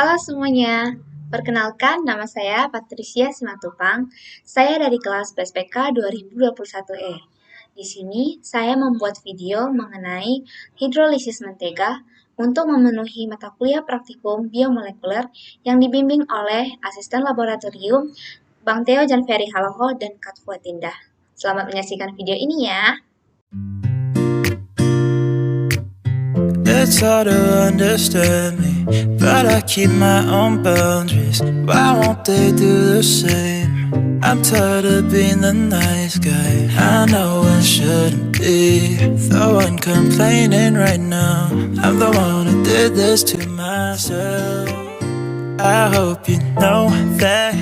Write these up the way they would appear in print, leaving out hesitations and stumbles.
Halo semuanya, perkenalkan nama saya Patricia Simatupang. Saya dari kelas PSPK 2021E. Di sini saya membuat video mengenai hidrolisis mentega untuk memenuhi mata kuliah praktikum biomolekuler yang dibimbing oleh asisten laboratorium Bang Theo Janferi Haloho dan Kak Fuatinda. Selamat menyaksikan video ini ya. It's hard to understand me, but I keep my own boundaries. Why won't they do the same? I'm tired of being the nice guy. I know I shouldn't be the one complaining right now. I'm the one who did this to myself. I hope you know that.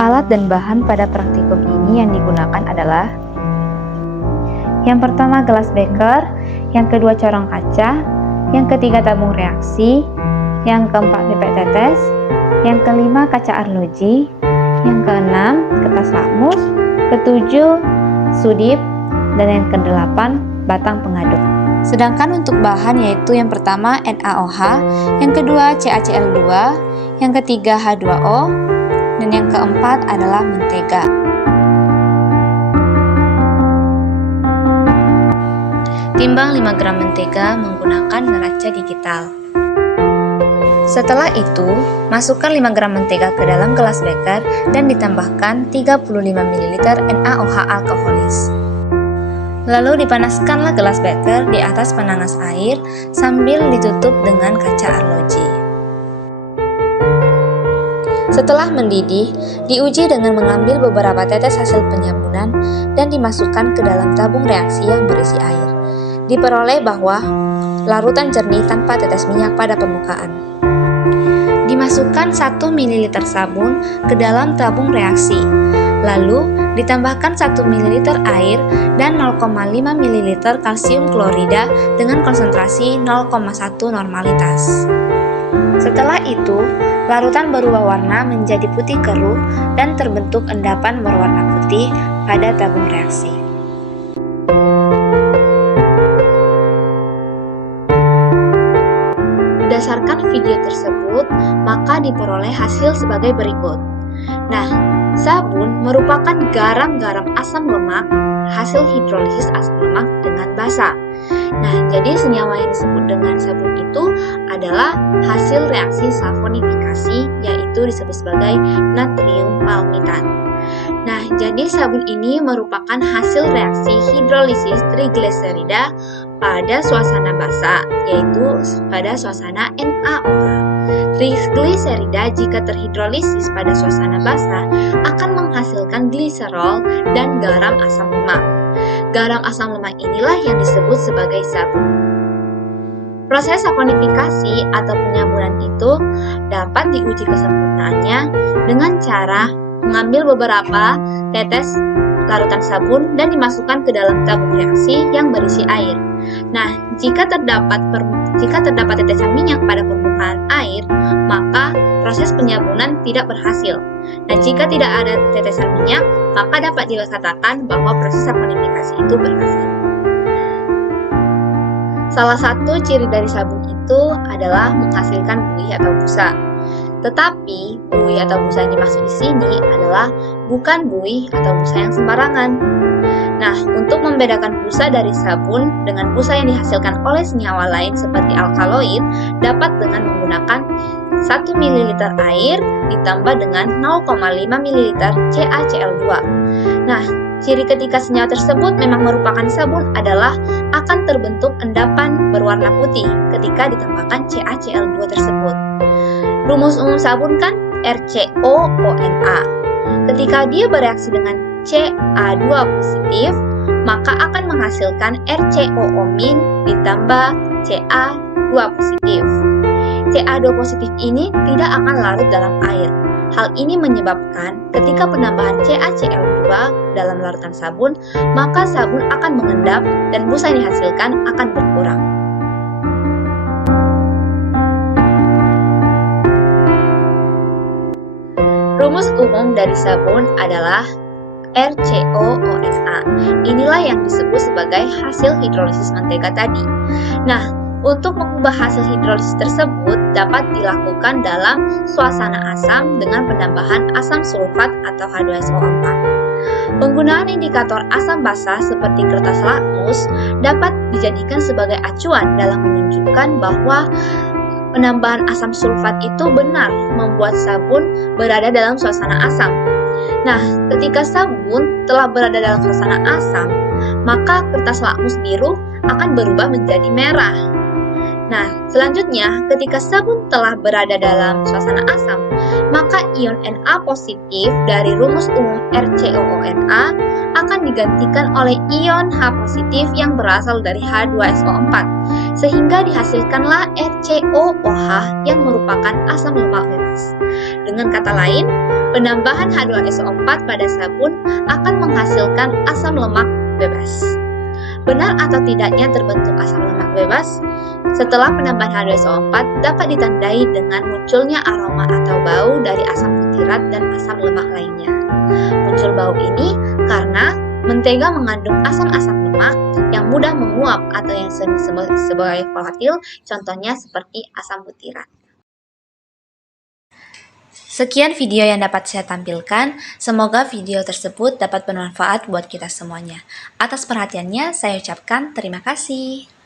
Alat dan bahan pada praktikum ini yang digunakan adalah yang pertama gelas beker, yang kedua corong kaca, yang ketiga tabung reaksi, yang keempat pipet tetes, yang kelima kaca arloji, yang keenam kertas lakmus, ketujuh sudip, dan yang kedelapan batang pengaduk. Sedangkan untuk bahan yaitu yang pertama NaOH, yang kedua CaCl2, yang ketiga H2O, dan yang keempat adalah mentega. Timbang 5 gram mentega menggunakan neraca digital. Setelah itu, masukkan 5 gram mentega ke dalam gelas beker dan ditambahkan 35 ml NaOH alkoholis. Lalu dipanaskanlah gelas beker di atas penanas air sambil ditutup dengan kaca arloji. Setelah mendidih, diuji dengan mengambil beberapa tetes hasil penyabunan dan dimasukkan ke dalam tabung reaksi yang berisi air. Diperoleh bahwa larutan jernih tanpa tetes minyak pada permukaan. Dimasukkan 1 ml sabun ke dalam tabung reaksi, lalu ditambahkan 1 ml air dan 0,5 ml kalsium klorida dengan konsentrasi 0,1 normalitas. Setelah itu, larutan berubah warna menjadi putih keruh dan terbentuk endapan berwarna putih pada tabung reaksi. Berdasarkan video tersebut, maka diperoleh hasil sebagai berikut. Nah, sabun merupakan garam-garam asam lemak, hasil hidrolisis asam lemak dengan basa. Nah, jadi senyawa yang disebut dengan sabun itu adalah hasil reaksi saponifikasi, yaitu disebut sebagai natrium palmitat. Nah, jadi sabun ini merupakan hasil reaksi hidrolisis trigliserida pada suasana basa, yaitu pada suasana NaOH. Trigliserida jika terhidrolisis pada suasana basa akan menghasilkan gliserol dan garam asam lemak. Garam asam lemak inilah yang disebut sebagai sabun. Proses saponifikasi atau penyabunan itu dapat diuji kesempurnaannya dengan cara mengambil beberapa tetes larutan sabun dan dimasukkan ke dalam tabung reaksi yang berisi air. Nah, jika terdapat tetesan minyak pada permukaan air, maka proses penyabunan tidak berhasil. Dan jika tidak ada tetesan minyak, maka dapat dikatakan bahwa proses saponifikasi itu berhasil. Salah satu ciri dari sabun itu adalah menghasilkan buih atau busa. Tetapi, buih atau busa yang dimaksud di sini adalah bukan buih atau busa yang sembarangan. Nah, untuk membedakan busa dari sabun dengan busa yang dihasilkan oleh senyawa lain seperti alkaloid dapat dengan menggunakan 1 ml air ditambah dengan 0,5 ml CaCl2. Nah, ciri ketika senyawa tersebut memang merupakan sabun adalah akan terbentuk endapan berwarna putih ketika ditambahkan CaCl2 tersebut. Rumus umum sabun kan RCOONA. Ketika dia bereaksi dengan Ca2 positif, maka akan menghasilkan RCOO- ditambah Ca2 positif. Ca2 positif ini tidak akan larut dalam air. Hal ini menyebabkan ketika penambahan CaCl2 dalam larutan sabun, maka sabun akan mengendap dan busa yang dihasilkan akan berkurang. Rumus umum dari sabun adalah RCOONA. Inilah yang disebut sebagai hasil hidrolisis mentega tadi. Nah, Untuk mengubah hasil hidrolisis tersebut dapat dilakukan dalam suasana asam dengan penambahan asam sulfat atau H2SO4. Penggunaan indikator asam basa seperti kertas lakmus dapat dijadikan sebagai acuan dalam menunjukkan bahwa penambahan asam sulfat itu benar membuat sabun berada dalam suasana asam. Nah, ketika sabun telah berada dalam suasana asam, maka kertas lakmus biru akan berubah menjadi merah. Nah, selanjutnya ketika sabun telah berada dalam suasana asam, maka ion Na positif dari rumus umum RCOONa akan digantikan oleh ion H positif yang berasal dari H2SO4, sehingga dihasilkanlah RCOOH yang merupakan asam lemak bebas. Dengan kata lain, penambahan H2SO4 pada sabun akan menghasilkan asam lemak bebas. Benar atau tidaknya terbentuk asam lemak bebas? Setelah penambahan H2SO4 dapat ditandai dengan munculnya aroma atau bau dari asam butirat dan asam lemak lainnya. Muncul bau ini karena mentega mengandung asam-asam lemak yang mudah menguap atau yang disebut sebagai volatil, contohnya seperti asam butirat. Sekian video yang dapat saya tampilkan, semoga video tersebut dapat bermanfaat buat kita semuanya. Atas perhatiannya, saya ucapkan terima kasih.